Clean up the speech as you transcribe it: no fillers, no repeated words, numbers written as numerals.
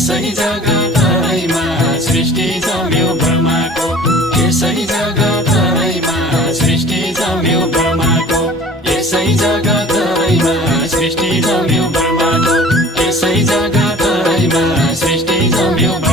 यसै जगतैमा सृष्टि जम्यो ब्रह्माको यसै जगतैमा सृष्टि जम्यो ब्रह्माको यसै जगतैमा सृष्टि जम्यो ब्रह्माको यसै जगतैमा सृष्टि जम्यो